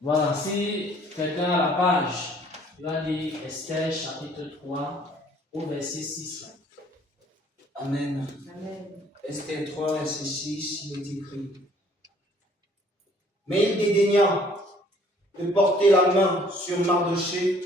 Voilà, si quelqu'un a la page, il va lire Esther chapitre 3 au verset 6. Amen. Amen. Esther 3, verset 6, il est écrit. Mais il dédaigna de porter la main sur Mardochée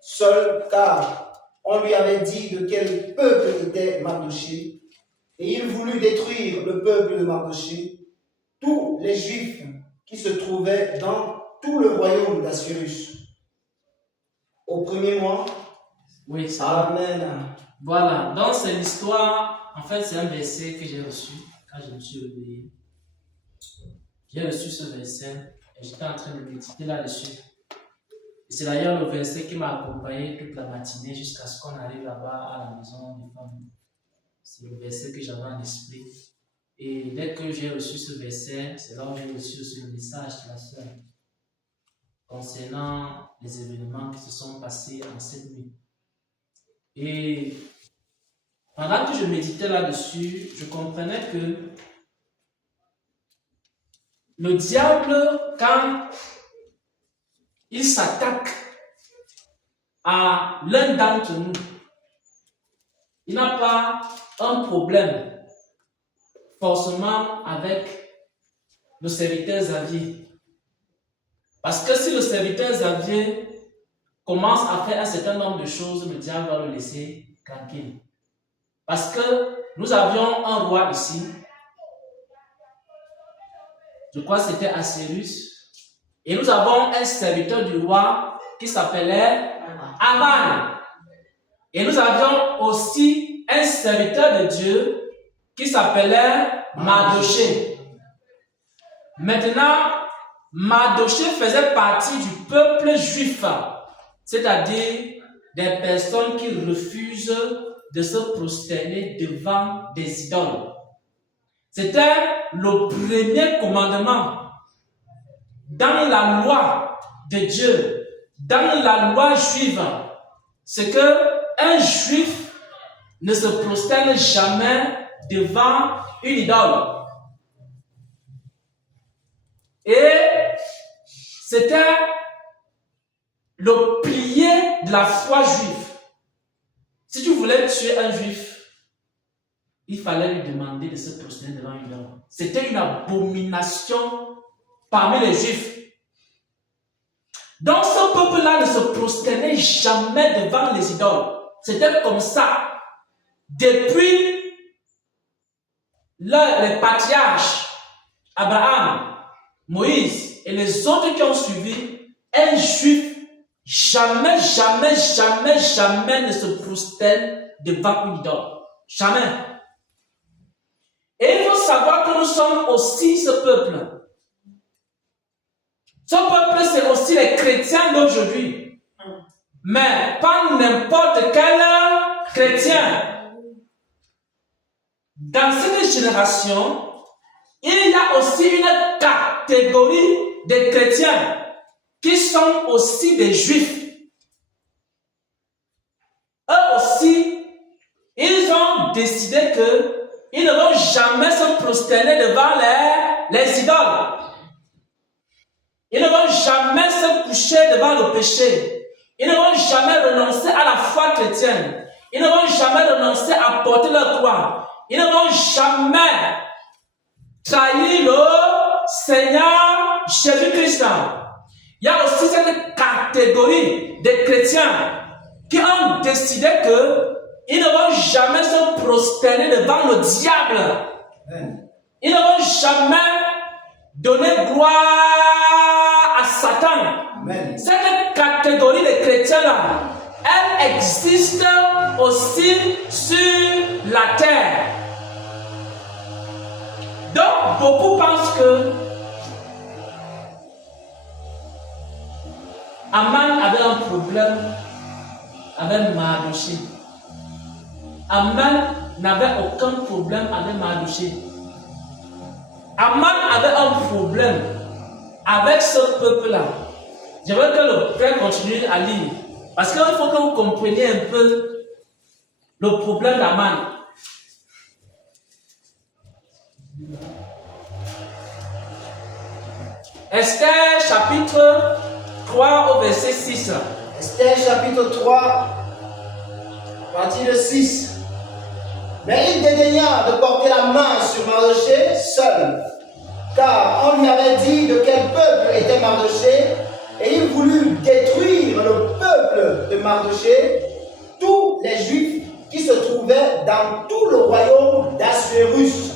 seul, car on lui avait dit de quel peuple était Mardochée, et il voulut détruire le peuple de Mardochée, tous les Juifs qui se trouvaient dans tout le royaume d'Assyrus. Au premier mois. Oui, ça. Amen. Voilà, donc c'est l'histoire, en fait c'est un verset que j'ai reçu quand je me suis réveillé. J'ai reçu ce verset et j'étais en train de méditer là-dessus. Et c'est d'ailleurs le verset qui m'a accompagné toute la matinée jusqu'à ce qu'on arrive là-bas à la maison des femmes. C'est le verset que j'avais en esprit. Et dès que j'ai reçu ce verset, c'est là où j'ai reçu aussi le message de la sœur concernant les événements qui se sont passés en cette nuit. Et pendant que je méditais là-dessus, je comprenais que le diable, quand il s'attaque à l'un d'entre nous, il n'a pas un problème forcément avec le serviteur Xavier. Parce que si le serviteur Xavier commence à faire un certain nombre de choses, le diable va le laisser tranquille. Parce que nous avions un roi ici, je crois que c'était Assyrus, et nous avons un serviteur du roi qui s'appelait Aman. Et nous avions aussi un serviteur de Dieu qui s'appelait Mardochée. Maintenant, Mardochée faisait partie du peuple juif, c'est-à-dire des personnes qui refusent de se prosterner devant des idoles. C'était le premier commandement dans la loi de Dieu, dans la loi juive. C'est que un juif ne se prosterne jamais devant une idole. Et c'était le pilier de la foi juive. Si tu voulais tuer un juif, il fallait lui demander de se prosterner devant une idole. C'était une abomination parmi les juifs. Donc ce peuple-là ne se prosternait jamais devant les idoles. C'était comme ça. Depuis les patriarches, Abraham, Moïse et les autres qui ont suivi, un juif jamais ne se prosterne devant une idole. Jamais. Et il faut savoir que nous sommes aussi ce peuple. Ce peuple, c'est aussi les chrétiens d'aujourd'hui. Mais pas n'importe quel chrétien. Dans cette génération, il y a aussi une catégorie de chrétiens qui sont aussi des juifs. Eux aussi, ils ont décidé qu'ils ne vont jamais se prosterner devant les idoles. Ils ne vont jamais se coucher devant le péché. Ils ne vont jamais renoncer à la foi chrétienne. Ils ne vont jamais renoncer à porter leur croix. Ils ne vont jamais trahir le Seigneur Jésus-Christ. Il y a aussi cette catégorie de chrétiens qui ont décidé qu'ils ne vont jamais se prosterner devant le diable. Ils ne vont jamais donner gloire à Satan. Amen. Cette catégorie de chrétiens-là, elle existe aussi sur la terre. Donc, beaucoup pensent que Aman avait un problème avec Mardochée. Aman n'avait aucun problème avec Mardochée. Aman avait un problème avec ce peuple-là. Je veux que le frère continue à lire. Parce qu'il faut que vous compreniez un peu le problème d'Aman. Esther chapitre 3 au verset 6. Esther chapitre 3, partie de 6. Mais il dédaigna de porter la main sur Mardochée seul, car on lui avait dit de quel peuple était Mardochée, et il voulut détruire le peuple de Mardochée, tous les Juifs qui se trouvaient dans tout le royaume d'Assuérus.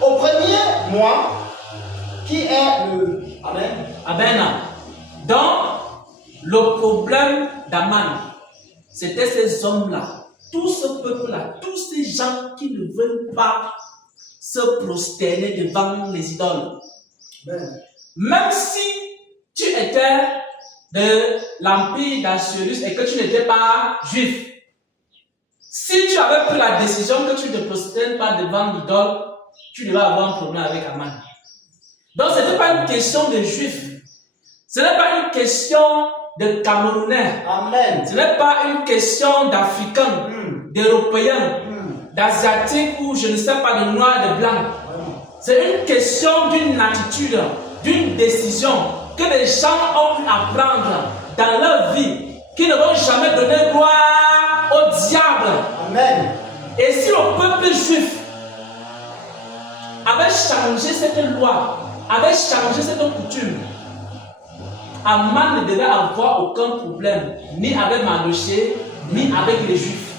Au premier mois, qui est le... Amen. Amen. Donc, le problème d'Aman, c'était ces hommes-là, tout ce peuple-là, tous ces gens qui ne veulent pas se prosterner devant les idoles. Amen. Même si tu étais de l'empire d'Assuérus et que tu n'étais pas juif, si tu avais pris la décision que tu ne prosternes pas devant l'idole, tu devais avoir un problème avec Aman. Donc ce n'est pas une question de juifs, ce n'est pas une question de Camerounais, Amen. ce n'est pas une question d'Africains, d'Européens, d'Asiatiques ou je ne sais pas de Noirs, de Blancs. C'est une question d'une attitude, d'une décision que les gens ont pu apprendre dans leur vie, qui ne vont jamais donner gloire au diable. Amen. Et si le peuple juif avait changé cette loi, avait changé cette coutume, Aman ne devait avoir aucun problème, ni avec Mardochée, ni avec les Juifs.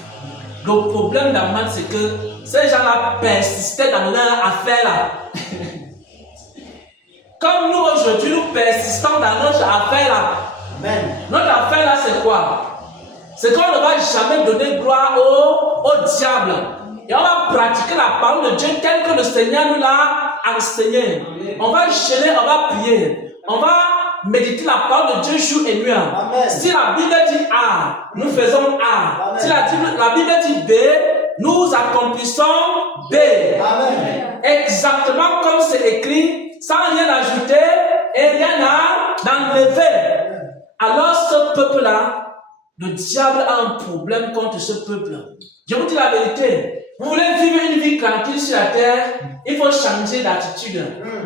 Le problème d'Aman, c'est que ces gens-là persistaient dans leur affaire-là. Comme nous aujourd'hui, nous persistons dans notre affaire-là. Amen. Notre affaire-là, c'est quoi? C'est qu'on ne va jamais donner gloire au diable. Et on va pratiquer la parole de Dieu telle que le Seigneur nous l'a enseigné. On va jeûner, on va prier. On va méditer la parole de Dieu jour et nuit. Amen. Si la Bible dit A, nous faisons A. Amen. Si la Bible dit B, nous accomplissons B. Amen. Exactement comme c'est écrit, sans rien ajouter et rien à enlever. Alors ce peuple-là, le diable a un problème contre ce peuple. Je vous dis la vérité. Vous voulez vivre une vie tranquille sur la terre, il faut changer d'attitude.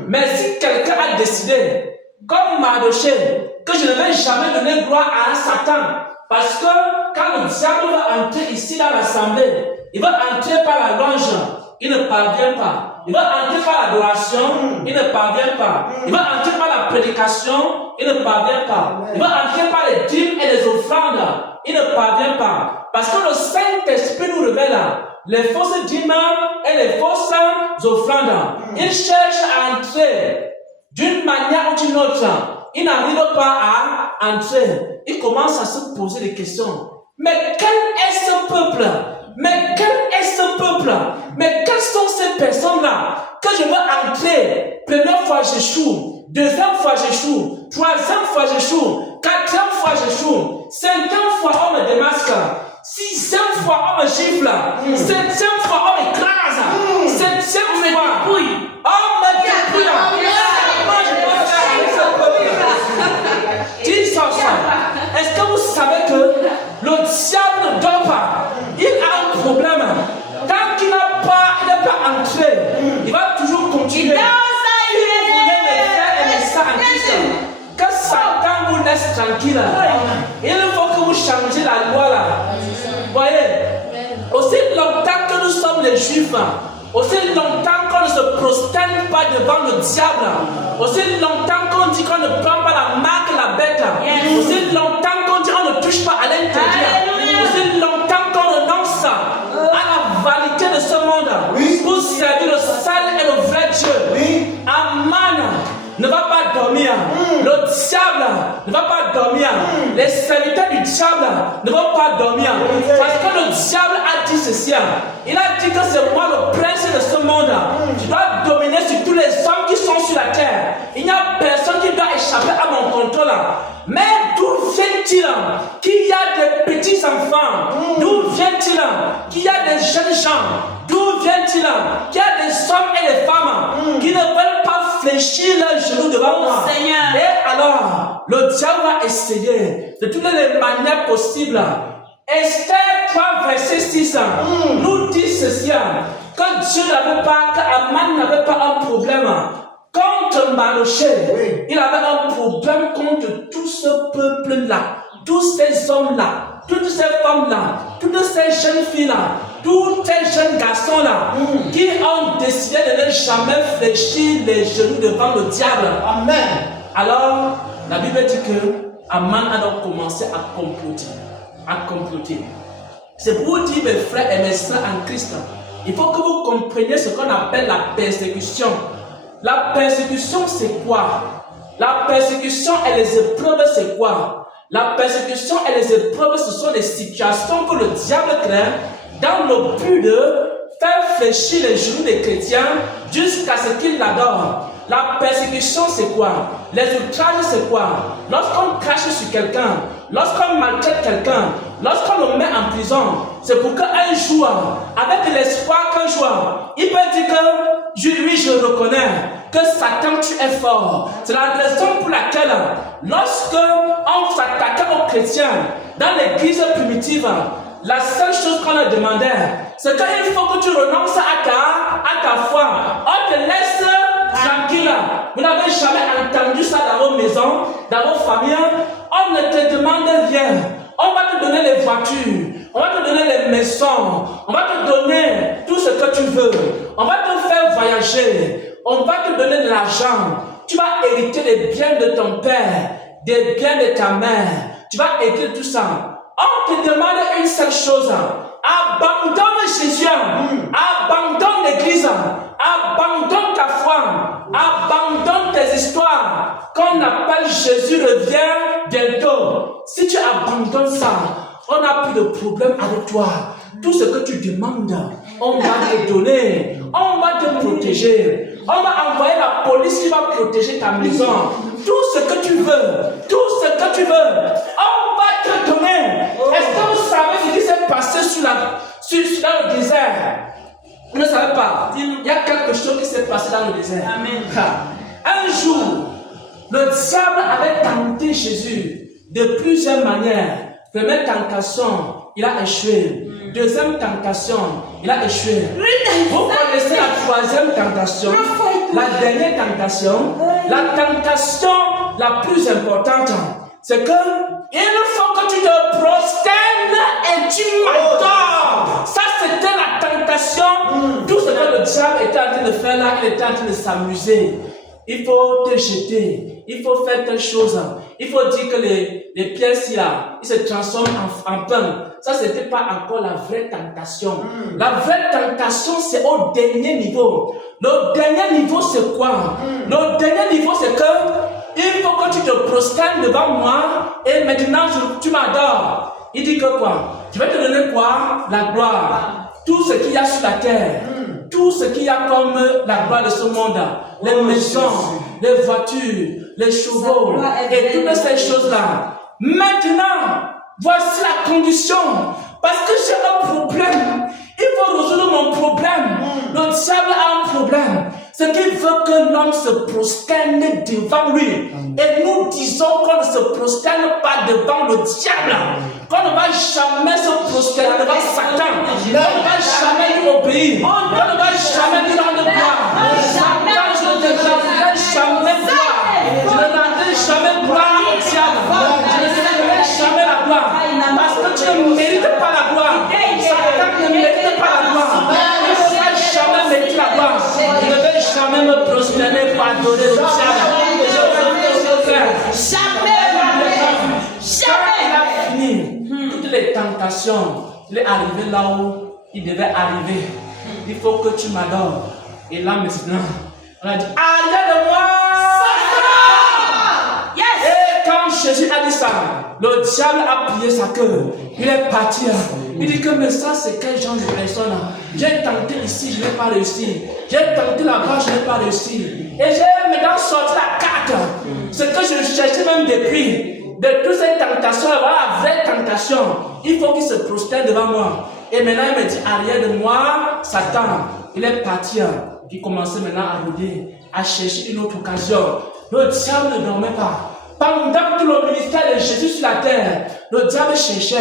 Mais si quelqu'un a décidé, comme Mardochée, que je ne vais jamais donner gloire à un Satan, parce que quand le diable va entrer ici dans l'assemblée, il va entrer par la louange, il ne parvient pas. Il va entrer par l'adoration, il ne parvient pas. Il va entrer par la prédication, il ne parvient pas. Il va entrer par les dîmes et les offrandes, il ne parvient pas. Parce que le Saint-Esprit nous révèle les fausses dîmes et les fausses offrandes. Il cherche à entrer d'une manière ou d'une autre. Il n'arrive pas à entrer. Il commence à se poser des questions. Mais quel est ce peuple? Mais quel est ce peuple? Mais quelles sont ces personnes-là que je veux entrer? Première fois j'échoue, deuxième fois j'échoue, troisième fois j'échoue, quatrième fois j'échoue, cinquième fois on me démasque, sixième fois on me gifle, septième fois on m'écrase, septième fois on me dépouille. Moi je dois faire ce peuple. Dis ça. Est-ce que vous savez que le diable ne dort pas? Il a un problème. Tant qu'il n'est pas entré, il va toujours continuer. Si vous voulez me faire aimer ça en Christ, que Satan vous laisse tranquille. Il faut que vous changez la loi là. Voyez, aussi longtemps que nous sommes les Juifs, aussi longtemps qu'on ne se prosterne pas devant le diable, aussi longtemps qu'on dit qu'on ne prend pas la marque de la bête, aussi longtemps qu'on dit qu'on ne touche pas à l'intérieur, aussi longtemps qu'on renonce à la vanité de ce monde pour servir le seul et le vrai Dieu. Aman ne va pas dormir, le diable ne va pas dormir, les serviteurs du diable ne vont pas dormir, parce que le diable a dit ceci. Il a dit que c'est moi le prince de ce monde. Je dois dominer sur tous les hommes qui sont sur la terre. Il n'y a personne qui doit échapper à mon contrôle. Mais d'où vient-il qu'il y a des petits enfants? D'où vient-il qu'il y a des jeunes gens? D'où vient-il qu'il y a des hommes et des femmes qui ne veulent pas fléchir leurs genoux devant moi? Seigneur. Et alors, le diable va essayer de toutes les manières possibles. Esther 3, verset 6 nous dit ceci, que Dieu n'avait pas, qu'Aman n'avait pas un problème contre que Mardoché, Oui. il avait un problème contre tout ce peuple-là, tous ces hommes-là, toutes ces femmes-là, toutes ces jeunes filles-là, tous ces jeunes garçons-là, qui ont décidé de ne jamais fléchir les genoux devant le diable. Amen. Alors, la Bible dit que Aman a donc commencé à comploter. C'est pour vous dire, mes frères et mes sœurs en Christ, il faut que vous compreniez ce qu'on appelle la persécution. La persécution, c'est quoi? La persécution et les épreuves, c'est quoi? La persécution et les épreuves, ce sont des situations que le diable crée dans le but de faire fléchir les genoux des chrétiens jusqu'à ce qu'ils l'adorent. La persécution, c'est quoi? Les outrages, c'est quoi? Lorsqu'on crache sur quelqu'un, lorsqu'on maltraite quelqu'un, lorsqu'on le met en prison, c'est pour qu'un jour, avec l'espoir qu'un jour, il peut dire que oui, je reconnais que Satan, tu es fort. C'est la raison pour laquelle, lorsque on s'attaquait aux chrétiens dans l'église primitive, la seule chose qu'on a demandé, c'est qu'il faut que tu renonces à ta foi. On te laisse tranquille. Vous n'avez jamais entendu ça dans vos maisons, dans vos familles. On ne te demande rien. On va te donner les voitures, on va te donner les maisons, on va te donner tout ce que tu veux. On va te faire voyager, on va te donner de l'argent. Tu vas hériter des biens de ton père, des biens de ta mère. Tu vas hériter tout ça. On te demande une seule chose. Abandonne Jésus, abandonne l'église, abandonne ta foi, abandonne tes histoires. Quand on appelle Jésus revient bientôt. Si tu abandonnes ça, on n'a plus de problème avec toi. Tout ce que tu demandes, on va te donner, on va te protéger. On va envoyer la police qui va protéger ta maison. Tout ce que tu veux, on va te donner. Est-ce que vous savez ce qui s'est passé dans le désert? Vous ne savez pas. Il y a quelque chose qui s'est passé dans le désert. Amen. Un jour, le diable avait tenté Jésus de plusieurs manières. Première tentation, il a échoué. Deuxième tentation, il a échoué. Vous connaissez la troisième tentation, la dernière tentation, la tentation la plus importante, c'est que il faut que tu te prosternes et tu m'adores. Ça, c'était la tentation. Tout ce que le diable était en train de faire là, il était en train de s'amuser. Il faut te jeter, il faut faire telle chose, il faut dire que les pièces là, ils se transforment en pain. Ça, c'était pas encore la vraie tentation. La vraie tentation, c'est au dernier niveau. Le dernier niveau, c'est quoi? Le dernier niveau, c'est que il faut que tu te prosternes devant moi et maintenant tu m'adores. Il dit que quoi? Je vais te donner quoi? La gloire. Tout ce qu'il y a sur la terre, tout ce qu'il y a comme la gloire de ce monde, les maisons, les voitures, les chevaux et toutes ces choses-là. Maintenant, voici la condition. Parce que j'ai un problème. Il faut résoudre mon problème. Le diable a un problème. C'est qu'il veut que l'homme se prosterne devant lui. Et nous disons qu'on ne se prosterne pas devant le diable. Qu'on ne va jamais se prosterner devant Satan. On ne va jamais lui obéir. On ne va jamais lui rendre gloire. Satan, je ne te rendrai jamais gloire. Je ne rendrai jamais gloire au diable. Je ne te donnerai jamais la gloire. Parce que tu ne mérites pas la gloire. Satan ne mérite pas la gloire. Il ne va jamais mériter la gloire. Je ne vais jamais me prosterner pour adorer le diable. Jamais. Il a fini toutes les tentations. Il est arrivé là où il devait arriver. Il faut que tu m'adores. Et là maintenant, on a dit, arrière de moi. Et quand Jésus a dit ça, le diable a plié sa queue. Il est parti. Il dit que mais ça c'est quel genre de personne? J'ai tenté ici, je n'ai pas réussi. J'ai tenté là-bas, je n'ai pas réussi. Et j'ai maintenant sorti la carte. Ce que je cherchais même depuis. De toutes ces tentations, voilà la vraie tentation. Il faut qu'il se prosterne devant moi. Et maintenant il me dit arrière de moi, Satan. Il est parti. Il commençait maintenant à rôder, à chercher une autre occasion. Le diable ne dormait pas. Pendant tout le ministère de Jésus sur la terre, le diable cherchait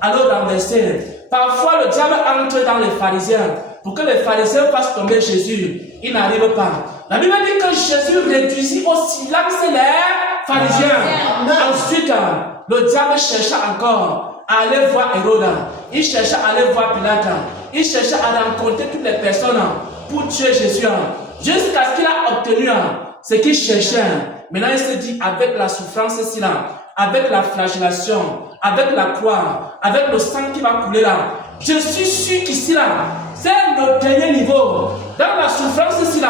à le renverser. Parfois, le diable entre dans les pharisiens pour que les pharisiens fassent tomber Jésus. Il n'arrive pas. La Bible dit que Jésus réduisit influencer les pharisiens. Amen. Ensuite, le diable chercha encore à aller voir Hérode. Il chercha à aller voir Pilate. Il chercha à rencontrer toutes les personnes pour tuer Jésus. Jusqu'à ce qu'il a obtenu ce qu'il cherchait. Maintenant, il se dit, avec la souffrance ici là, avec la flagellation, avec la croix, avec le sang qui va couler là, je suis sûr qu'ici là, c'est le dernier niveau. Dans la souffrance ici là,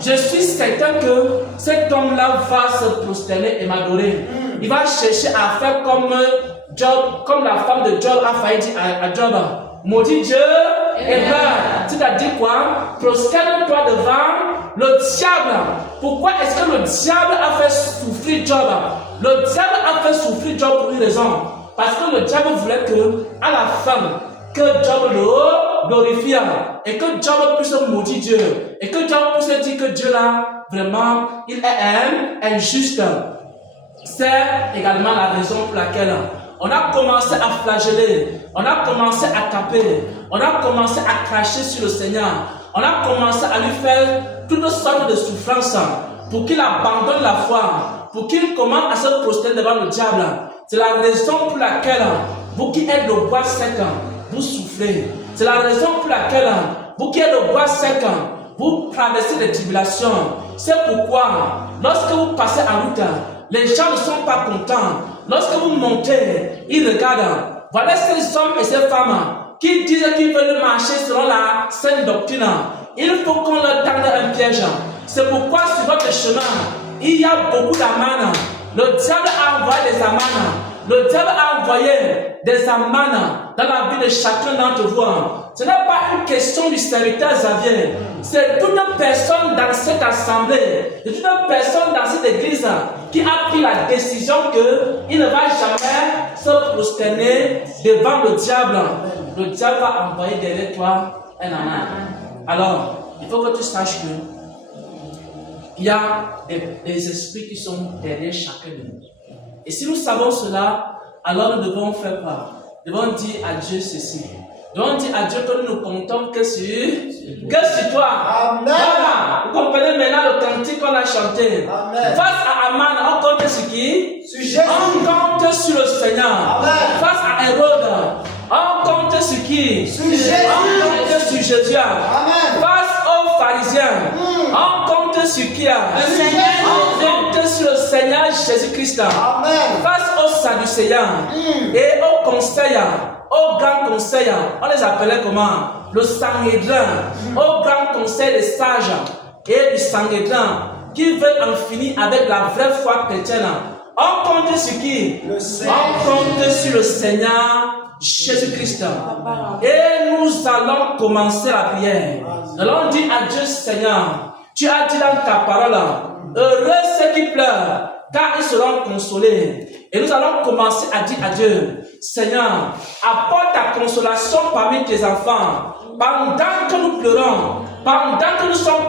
je suis certain que cet homme-là va se prosterner et m'adorer. Il va chercher à faire comme Job, comme la femme de Job a failli dire à Job, maudit Dieu et meurt. C'est-à-dire quoi? Prosterne-toi devant le diable. Pourquoi est-ce que le diable a fait souffrir Job? Le diable a fait souffrir Job pour une raison. Parce que le diable voulait que, à la fin, que Job le glorifie et que Job puisse maudire Dieu et que Job puisse dire que Dieu là, vraiment, il est injuste. C'est également la raison pour laquelle on a commencé à flageller, on a commencé à taper, on a commencé à cracher sur le Seigneur, on a commencé à lui faire toutes sortes de souffrances pour qu'il abandonne la foi, pour qu'il commence à se prosterner devant le diable. C'est la raison pour laquelle vous qui êtes le bois sec, vous souffrez. C'est la raison pour laquelle vous qui êtes le bois sec, vous traversez des tribulations. C'est pourquoi, lorsque vous passez en route, les gens ne sont pas contents. Lorsque vous montez, ils regardent. Voilà ces hommes et ces femmes qui disent qu'ils veulent marcher selon la sainte doctrine. Il faut qu'on leur tende un piège. C'est pourquoi sur votre chemin, il y a beaucoup d'amanes. Le diable a envoyé des amanes. Le diable a envoyé des amanes dans la vie de chacun d'entre vous. Ce n'est pas une question du serviteur Xavier. C'est toute une personne dans cette assemblée, c'est toute une personne dans cette église qui a pris la décision qu'il ne va jamais se prosterner devant le diable. Le diable va envoyer derrière toi un amane. Alors, il faut que tu saches que il y a des esprits qui sont derrière chacun de nous. Et si nous savons cela, alors nous devons faire quoi? Nous devons dire à Dieu ceci. Nous devons dire à Dieu que nous ne comptons que sur toi. Amen. Voilà. Vous comprenez maintenant le cantique qu'on a chanté. Amen. Face à Aman, on compte sur qui? Sur Jésus. On compte sur le Seigneur. Amen. Face à Hérode, on compte sur qui? Sur Jésus. On compte sur Jésus. Amen. Face aux pharisiens, on compte sur qui? On compte sur le Seigneur Jésus-Christ. Amen. Face aux Sadducéens et aux conseillers, aux grands conseillers, on les appelait comment? Le Sanhédrin, au grand conseil des sages et du Sanhédrin qui veulent en finir avec la vraie foi chrétienne. On compte sur qui? Le Seigneur. On compte sur le Seigneur Jésus-Christ. Et nous allons commencer la prière. Nous allons dire à Dieu, Seigneur, tu as dit dans ta parole, heureux ceux qui pleurent, car ils seront consolés. Et nous allons commencer à dire à Dieu, Seigneur, apporte ta consolation parmi tes enfants. Pendant que nous pleurons, pendant que nous sommes